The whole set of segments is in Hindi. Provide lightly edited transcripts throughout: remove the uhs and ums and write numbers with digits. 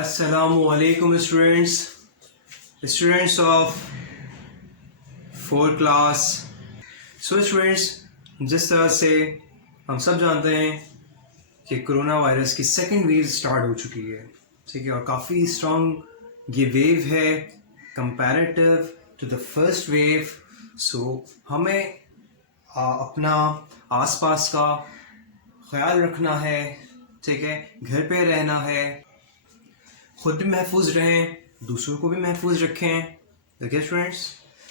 Assalamualaikum students of 4th class। So students, जिस तरह से हम सब जानते हैं कि कोरोना वायरस की सेकेंड वेव स्टार्ट हो चुकी है, ठीक है, और काफ़ी स्ट्रॉन्ग ये वेव है comparative to the first wave. So हमें अपना आसपास का ख्याल रखना है, ठीक है, घर पे रहना है, खुद भी महफूज रहें, दूसरों को भी महफूज रखें। Okay students.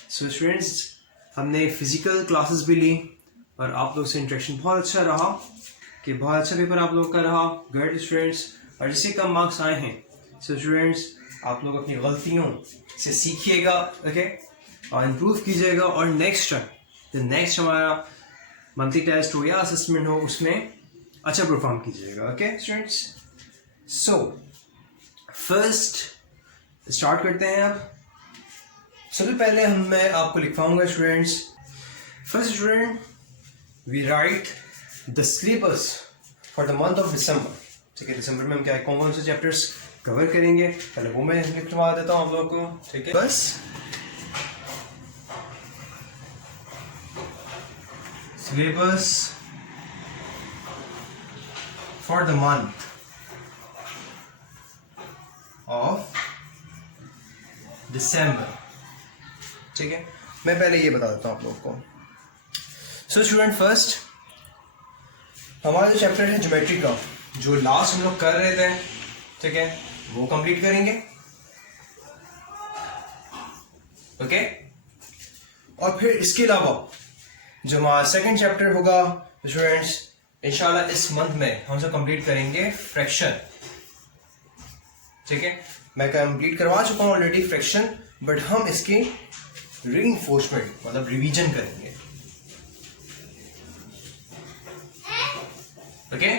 सो स्टूडेंट्स, हमने फिज़िकल क्लासेस भी ली और आप लोग से इंटरेक्शन बहुत अच्छा रहा कि बहुत अच्छा पेपर आप लोग का रहा। Good students. और जिससे कम मार्क्स आए हैं, सो स्टूडेंट्स आप लोग अपनी गलतियों से सीखिएगा, ओके, और इम्प्रूव कीजिएगा, और नेक्स्ट हमारा मंथली टेस्ट हो या असेसमेंट हो, उसमें अच्छा परफॉर्म कीजिएगा। Okay students. So first start करते हैं। अब सबसे पहले मैं आपको लिखवाऊंगा students. First student, we write the syllabus for the month of December. ठीक है, दिसंबर में हम क्या कौन कौन से चैप्टर्स कवर करेंगे, पहले वो मैं लिखवा देता हूँ आप लोगों को। ठीक है, बस syllabus for the month of December. ठीक है, मैं पहले ये बता देता हूँ आप लोग को। सो स्टूडेंट, फर्स्ट हमारा जो चैप्टर है ज्योमेट्री का, जो लास्ट हम लोग कर रहे थे, ठीक है, वो कंप्लीट करेंगे। ओके, और फिर इसके अलावा जो हमारा सेकंड चैप्टर होगा स्टूडेंट्स, इंशाल्लाह इस मंथ में हम सब कंप्लीट करेंगे फ्रैक्शन। ठीक है, मैं कंप्लीट करवा चुका हूँ ऑलरेडी फ्रैक्शन, बट हम इसके रीइंफोर्समेंट मतलब रिवीजन करेंगे। ओके,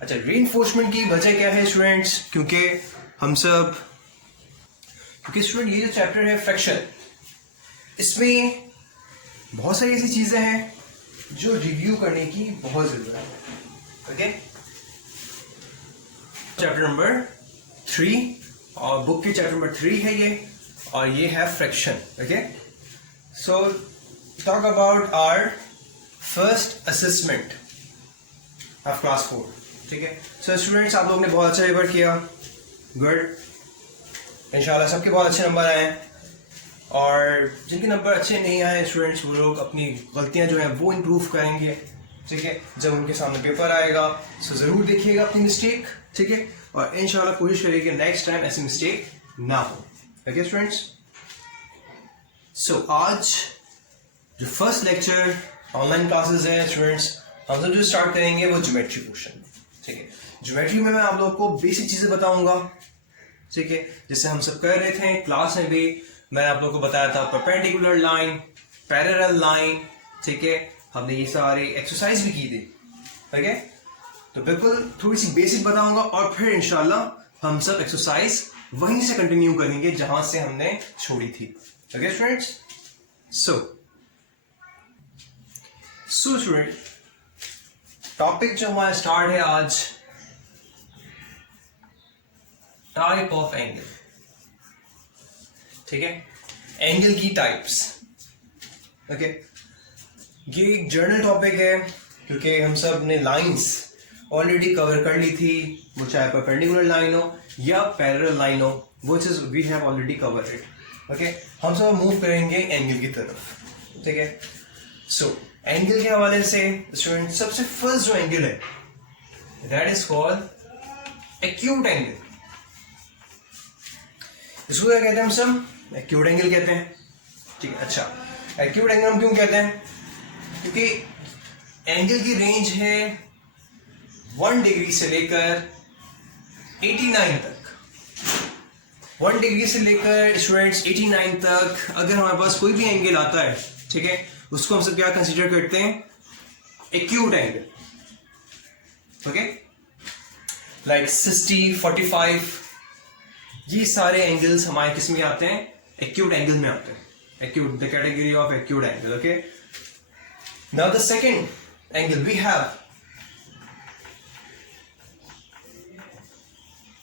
अच्छा, रीइंफोर्समेंट की वजह क्या है स्टूडेंट्स? क्योंकि स्टूडेंट ये जो चैप्टर है फ्रैक्शन, इसमें बहुत सारी ऐसी चीजें हैं जो रिव्यू करने की बहुत जरूरत है। ओके, चैप्टर नंबर 3 और बुक के चैप्टर नंबर 3 है ये, और ये है fraction. Okay, so talk about our first assessment of class 4। ठीक है, सो स्टूडेंट्स आप लोगों ने बहुत अच्छा पेपर किया, गुड, इंशाल्लाह सबके बहुत अच्छे नंबर आए। और जिनके नंबर अच्छे नहीं आए स्टूडेंट्स, वो लोग अपनी गलतियां जो हैं वो इम्प्रूव करेंगे। ठीक है, जब उनके सामने पेपर आएगा तो ज़रूर देखिएगा अपनी मिस्टेक। ठीक है, और इंशाल्लाह कोशिश करिए नेक्स्ट टाइम ऐसी मिस्टेक ना हो। Okay students. सो आज जो फर्स्ट लेक्चर ऑनलाइन क्लासेस है स्टूडेंट्स, हम सब जो स्टार्ट करेंगे वो ज्योमेट्री पोर्शन। ठीक है, ज्योमेट्री में मैं आप लोग को बेसिक चीज़ें बताऊंगा। ठीक है, जैसे हम सब कर रहे थे क्लास में भी, मैंने आप लोग को बताया था परपेंडिकुलर लाइन, पैरेलल लाइन। ठीक है, हमने ये सारी एक्सरसाइज भी की थी। ओके, तो बिल्कुल थोड़ी सी बेसिक बताऊंगा, और फिर इंशाल्लाह हम सब एक्सरसाइज वहीं से कंटिन्यू करेंगे जहां से हमने छोड़ी थी। Okay students. So student, topic जो हमारा स्टार्ट है आज, टाइप ऑफ एंगल। ठीक है, एंगल की टाइप्स। ओके, ये एक जर्नल टॉपिक है क्योंकि हम सब ने लाइंस ऑलरेडी कवर कर ली थी, वो चाहे परपेंडिकुलर लाइन हो या पैरेलल लाइन हो, वो चीज we have already covered it. Okay, हम सब मूव करेंगे एंगल की तरफ। ठीक है, सो एंगल के हवाले से स्टूडेंट सबसे फर्स्ट जो एंगल है that is called acute angle. इसको क्या कहते हैं हम सब? एक्यूट एंगल कहते हैं। ठीक है, अच्छा, एक्यूट एंगल हम क्यों कहते हैं? क्योंकि एंगल की रेंज है 1 डिग्री से लेकर 89 तक। 1 डिग्री से लेकर स्टूडेंट्स 89 तक अगर हमारे पास कोई भी एंगल आता है, ठीक है, उसको हम सब क्या कंसीडर करते हैं? Acute angle. ओके, लाइक 60, 45, ये सारे एंगल्स हमारे किस में आते हैं? एक्यूट एंगल में आते हैं। Acute, the category of acute angle. Okay, now the second angle we have,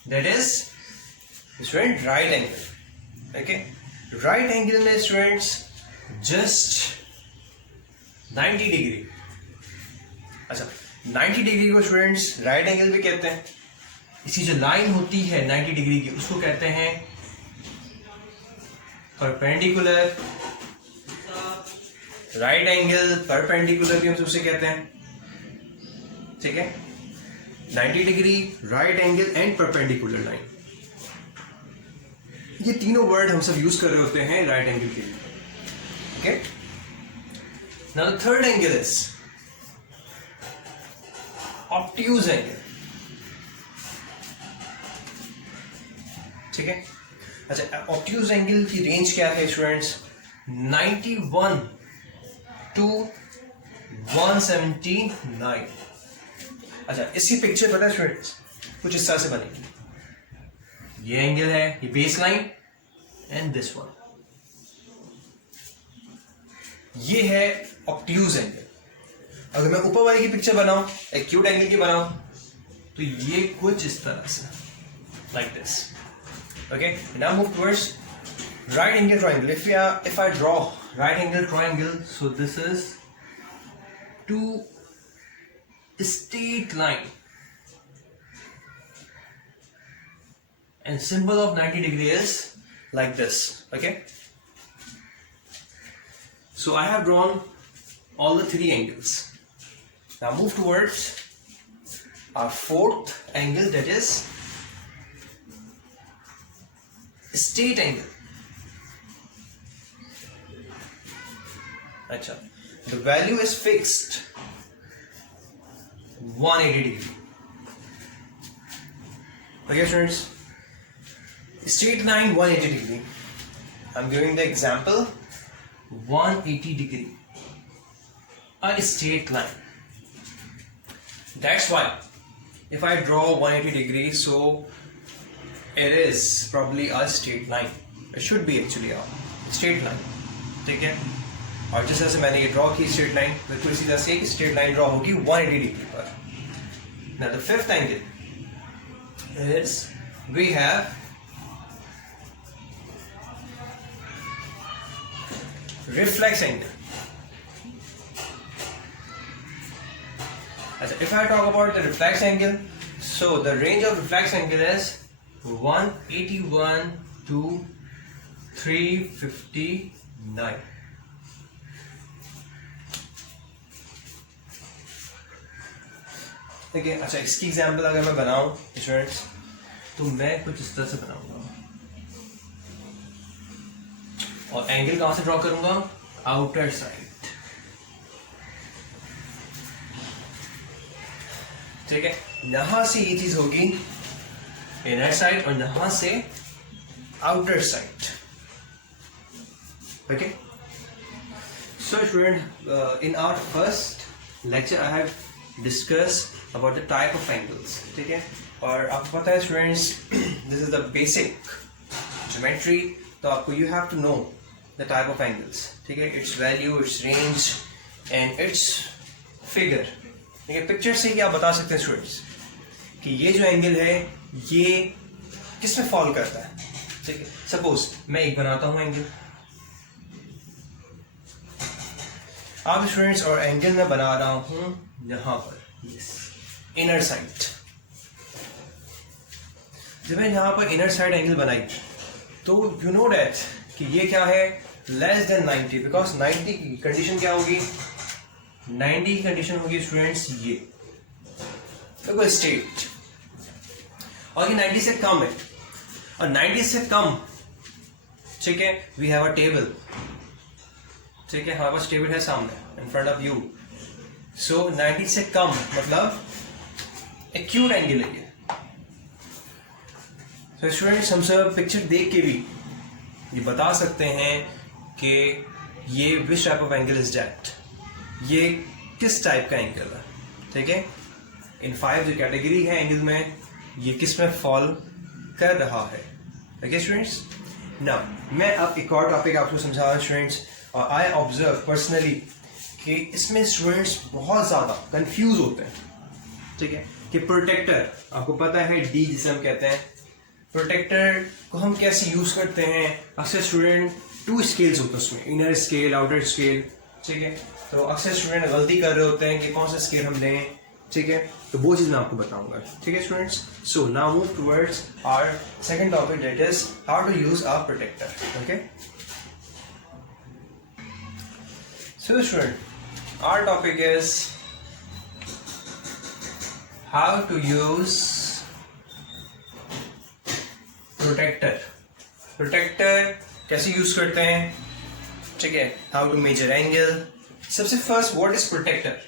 that is student right angle. Okay, right angle में स्टूडेंट्स जस्ट 90 डिग्री. अच्छा, 90 डिग्री को स्टूडेंट्स राइट एंगल भी कहते हैं. इसी जो लाइन होती है 90 डिग्री की उसको कहते हैं परपेंडिकुलर. राइट एंगल परपेंडिकुलर भी हम उसे कहते हैं. ठीक है, 90 degree, right angle and perpendicular line, ये तीनों वर्ड हम सब यूज कर रहे होते हैं राइट एंगल के लिए. Okay, now the third angle is obtuse angle. ठीक है, अच्छा, ऑब्ट्यूज एंगल की रेंज क्या है स्टूडेंट्स? 91 to 179. अच्छा, इसकी पिक्चर पता है स्टूडेंट्स कुछ इस तरह से बनेगी. ये एंगल है, ये base line and this one, ये है ऑब्ट्यूज एंगल. अगर मैं ऊपर वाले की पिक्चर बनाऊं, एक्यूट एंगल की बनाऊं, तो ये कुछ इस तरह से, like this. Okay, now move towards right angle triangle. If I draw right angle triangle, so this is two straight line, and symbol of 90 degree is like this. Okay, so I have drawn all the three angles. Now move towards our fourth angle, that is straight angle. अच्छा, the value is fixed 180 degree. Okay students, straight line 180 degree. I'm giving the example 180 degree, a straight line. That's why if I draw 180 degree, so it is probably a straight line. It should be actually a straight line. ठीक है, और जिस तरह से मैंने ये ड्रॉ की स्ट्रेट लाइन, बिल्कुल इसी तरह से एक स्ट्रेट लाइन ड्रॉ होगी 180 डिग्री पर. Now the fifth angle is we have reflex angle. If I talk about the reflex angle, so the range of reflex angle is 181 to 359. ठीक है, अच्छा, इसकी एग्जाम्पल अगर मैं बनाऊं स्टूडेंट्स, तो मैं कुछ इस तरह से बनाऊंगा और एंगल कहां से ड्रॉ करूंगा? Outer side. ठीक है, यहां से ये चीज होगी इनर साइड और यहां से outer side. Okay, so student, in our first lecture I have discuss about the type of angles. ठीक है, और आपको पता है students, this is the basic geometry, तो आपको you have to know the type of angles. ठीक है, its value, its range and its figure. ठीक है, पिक्चर से ही आप बता सकते हैं स्टूडेंट्स कि ये जो एंगल है ये किस में फॉल करता है. ठीक है, सपोज मैं एक बनाता हूं एंगल, आप स्टूडेंट्स, और एंगल मैं बना रहा हूं यहां पर, इनर साइड. जब मैं यहां पर इनर साइड एंगल बनाई, तो यू नो डैट कि ये क्या है? लेस देन 90, बिकॉज 90 की कंडीशन क्या होगी? 90 की कंडीशन होगी स्टूडेंट्स ये बिल्कुल स्ट्रेट, और ये 90 से कम है, और 90 से कम, ठीक है, वी हैव अ टेबल. ठीक है, हमारे पास टेबल है सामने इन फ्रंट ऑफ यू. सो 90 से कम मतलब एक्यूट एंगल है ये. तो स्टूडेंट्स, हम सब पिक्चर देख के भी ये बता सकते हैं कि ये which type of angle is that, ये किस टाइप का एंगल है. ठीक है, इन 5 जो कैटेगरी है एंगल में, ये किस में फॉल कर रहा है. ओके स्टूडेंट्स, नाउ मैं अब एक और टॉपिक आपको समझा रहा हूं स्टूडेंट्स, और आई ऑब्जर्व पर्सनली कि इसमें स्टूडेंट्स बहुत ज़्यादा कंफ्यूज होते हैं. ठीक है, कि प्रोटेक्टर, आपको पता है डी जिसे हम कहते हैं, प्रोटेक्टर को हम कैसे यूज करते हैं। अक्सर स्टूडेंट 2 स्केल्स होते हैं उसमें, इनर स्केल, आउटर स्केल, ठीक है। तो अक्सर स्टूडेंट गलती कर रहे होते हैं कि कौन सा स्केल हम लें, ठीक है। तो वो चीज़ मैं आपको बताऊंगा, ठीक है students. So now move towards our second topic, that is how to use our protractor, okay. So student, our topic is how to use protractor. Protractor कैसे यूज करते हैं, ठीक है। How to measure angle. सबसे फर्स्ट, व्हाट इज प्रोटेक्टर,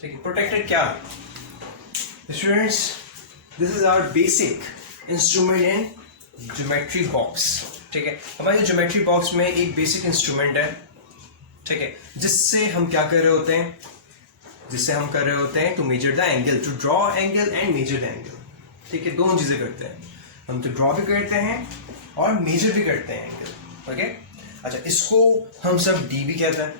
ठीक है। प्रोटेक्टर क्या है students, this is our basic instrument in geometry box, ठीक है। हमारे ज्योमेट्री बॉक्स में एक बेसिक इंस्ट्रूमेंट है, ठीक है, जिससे हम क्या कर रहे होते हैं, to measure the angle, to draw angle and measure the angle, ठीक है। दोनों चीजें करते हैं हम, तो ड्रॉ भी करते हैं और मेजर भी करते हैं एंगल, ओके। अच्छा, इसको हम सब डी भी कहते हैं,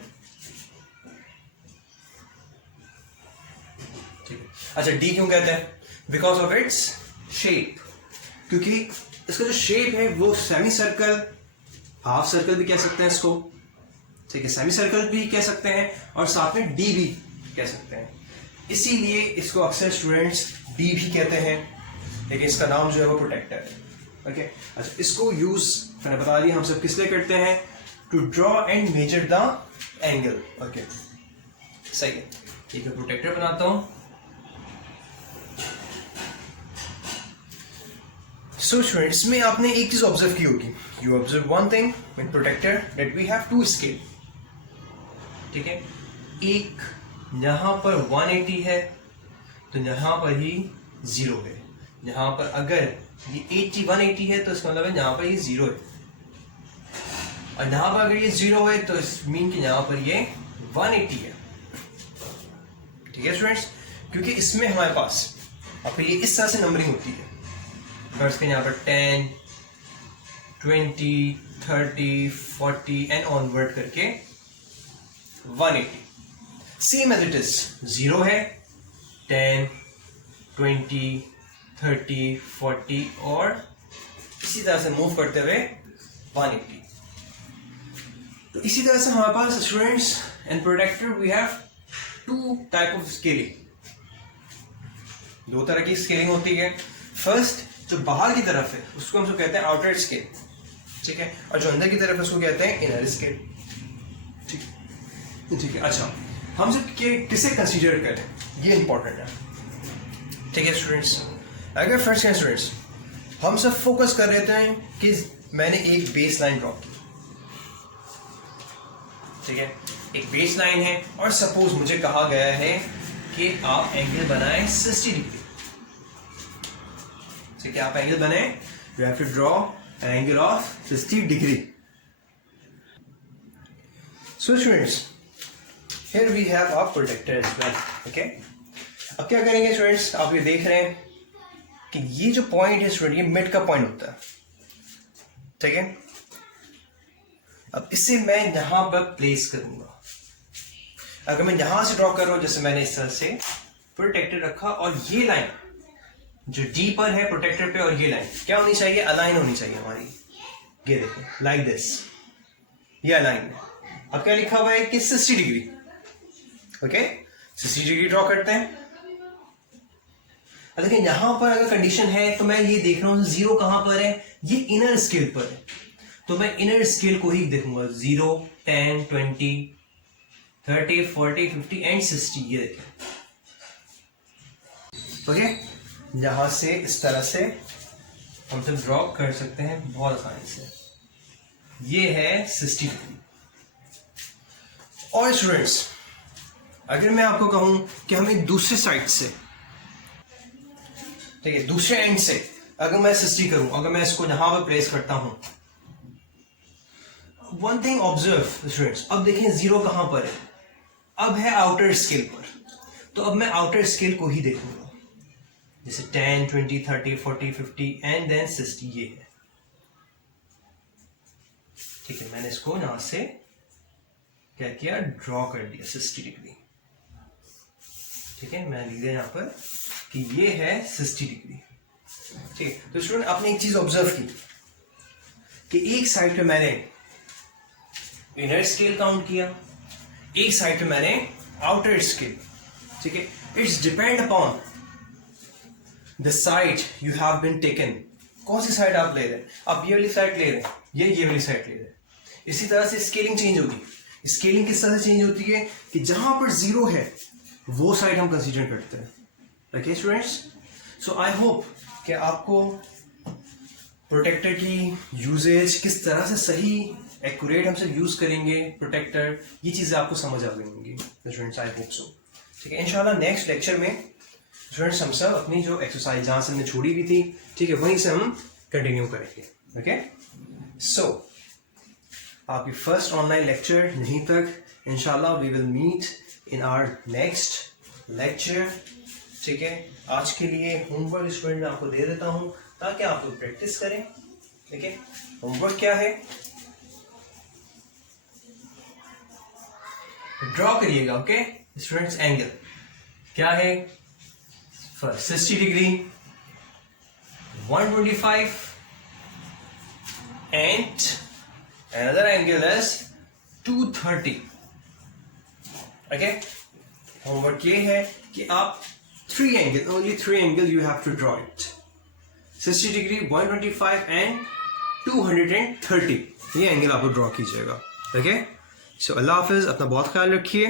ठीक है। अच्छा, डी क्यों कहते हैं, बिकॉज ऑफ इट्स शेप, क्योंकि इसका जो शेप है वो सेमी सर्कल, हाफ सर्कल भी कह सकते हैं इसको, ठीक है, सेमी सर्कल भी कह सकते हैं और साथ में डी भी कह सकते हैं। इसीलिए इसको अक्सर स्टूडेंट्स डी भी कहते हैं, लेकिन इसका नाम जो है वो प्रोटेक्टर है, ओके। अच्छा, इसको यूज मैंने बता दिया हम सब किस लिए करते हैं, to draw and measure the angle, okay, सही है, ठीक है। प्रोटेक्टर बनाता हूं। सो स्टूडेंट्स, में आपने एक चीज ऑब्जर्व की होगी, you observe one thing with protractor, that we have 2 scale, ठीक है। एक यहां पर 180 है, तो यहां पर ही 0 है। यहां पर अगर ये 180 है तो इसका मतलब है यहां पर ये 0 है, और यहां पर अगर ये 0 है तो इस मीन कि यहां पर ये 180 है, ठीक है स्टूडेंट्स। क्योंकि इसमें हमारे पास अब ये इस तरह से नंबरिंग होती है, फर्स्ट के यहाँ पर 10, 20, 30, 40 एंड ऑनवर्ड करके 180। सेम एज इट इज, 0 है, 10, 20, 30, 40 और इसी तरह से मूव करते हुए 180। तो इसी तरह से हमारे पास students and protector we have 2 type of scaling, 2 तरह की स्केलिंग होती है। फर्स्ट, जो बाहर की तरफ है उसको हम कहते हैं आउटर स्केल, ठीक है, और जो अंदर की तरफ है उसको कहते हैं इनर स्केल, ठीक है। अच्छा, हम सब किसे कंसीडर करें, ये इंपॉर्टेंट है, ठीक है स्टूडेंट्स। अगर फर्स्ट स्टूडेंट्स हम सब फोकस कर रहे थे कि मैंने एक बेस लाइन ड्रॉ की, ठीक है, एक बेस लाइन है, और सपोज मुझे कहा गया है कि आप एंगल बनाएं 60 डिग्री, ठीक है, आप एंगल बने, you have to draw an angle of 60 degree. So students, here we have our protractor as well, okay. अब क्या करेंगे स्टूडेंट्स, आप ये देख रहे हैं कि ये जो पॉइंट है स्टूडेंट, ये मिड का पॉइंट होता है, ठीक है। अब इसे मैं यहां पर प्लेस करूंगा। अगर मैं यहां से ड्रॉ कर रहा हूं, जैसे मैंने इस तरह से प्रोटेक्टर रखा, और ये लाइन जो डी पर है प्रोटेक्टर पे, और ये लाइन क्या होनी चाहिए, अलाइन होनी चाहिए हमारी, ये देखो लाइक दिस, ये अलाइन है। अब क्या लिखा हुआ है कि 60 डिग्री, ओके, 60 डिग्री ड्रॉ करते हैं। लेकिन यहां पर अगर कंडीशन है तो मैं ये देख रहा हूं 0 कहां पर है, ये इनर स्केल पर है, तो मैं इनर स्केल को ही देखूंगा, 0, 10, 20, 30, 40, 50 एंड 60, ये देखें, ओके। यहां से इस तरह से हम सब ड्रॉ कर सकते हैं बहुत आसानी से, ये है 60 डिग्री। और स्टूडेंट्स, अगर मैं आपको कहूं कि हमें दूसरे साइड से, ठीक है, दूसरे एंड से अगर मैं 60 करूं, अगर मैं इसको यहां पर प्लेस करता हूं, वन थिंग ऑब्जर्व स्टूडेंट्स, अब देखें 0 कहां पर है, अब है आउटर स्केल पर, तो अब मैं आउटर स्केल को ही देखूंगा, जैसे 10, 20, 30, 40, 50 एंड देन 60, ये है, ठीक है। मैंने इसको यहां से क्या किया, ड्रॉ कर दिया 60 डिग्री, ठीक है। मैंने लिख दिया यहां पर कि ये है 60 डिग्री। ठीक है, तो स्टूडेंट आपने एक चीज ऑब्जर्व की कि एक साइड पे मैंने इनर स्केल काउंट किया, एक साइड पे मैंने आउटर स्केल। ठीक है, it's depend upon the side you have been taken. कौन सी साइड आप ले रहे हैं, आप ये वाली साइड ले रहे हैं, ये वाली साइड ले रहे हैं। इसी तरह से स्केलिंग चेंज होगी। स्केलिंग किस तरह से चेंज होती है कि जहां पर जीरो है वो साइड हम कंसीडर करते हैं। Okay students, so I hope कि आपको प्रोटेक्टर की यूजेज किस तरह से सही एक्यूरेट हम सब यूज करेंगे प्रोटेक्टर, ये चीजें आपको समझ आ गई होंगी स्टूडेंट्स, आई होप सो। ठीक है, इंशाल्लाह नेक्स्ट लेक्चर में स्टूडेंट्स हम सब अपनी जो एक्सरसाइज जहां से हमने छोड़ी हुई थी, ठीक है, वहीं से हम कंटिन्यू करेंगे। ओके, सो आपकी फर्स्ट ऑनलाइन लेक्चर नहीं तक इंशाल्लाह we will meet in our next lecture. ठीक है, आज के लिए होमवर्क स्टूडेंट मैं आपको दे देता हूं ताकि आप लोग प्रैक्टिस करें। ठीक है, होमवर्क क्या है, ड्रॉ करिएगा। ओके स्टूडेंट्स, एंगल क्या है, first 60 degree, 125 and another angle is 230. Okay, homework ये है कि आप only three angle you have to draw it, 60 degree, 125 and 230, ये एंगल आपको ड्रॉ कीजिएगा। ओके, सो अल्लाह हाफिज, अपना बहुत ख्याल रखिए।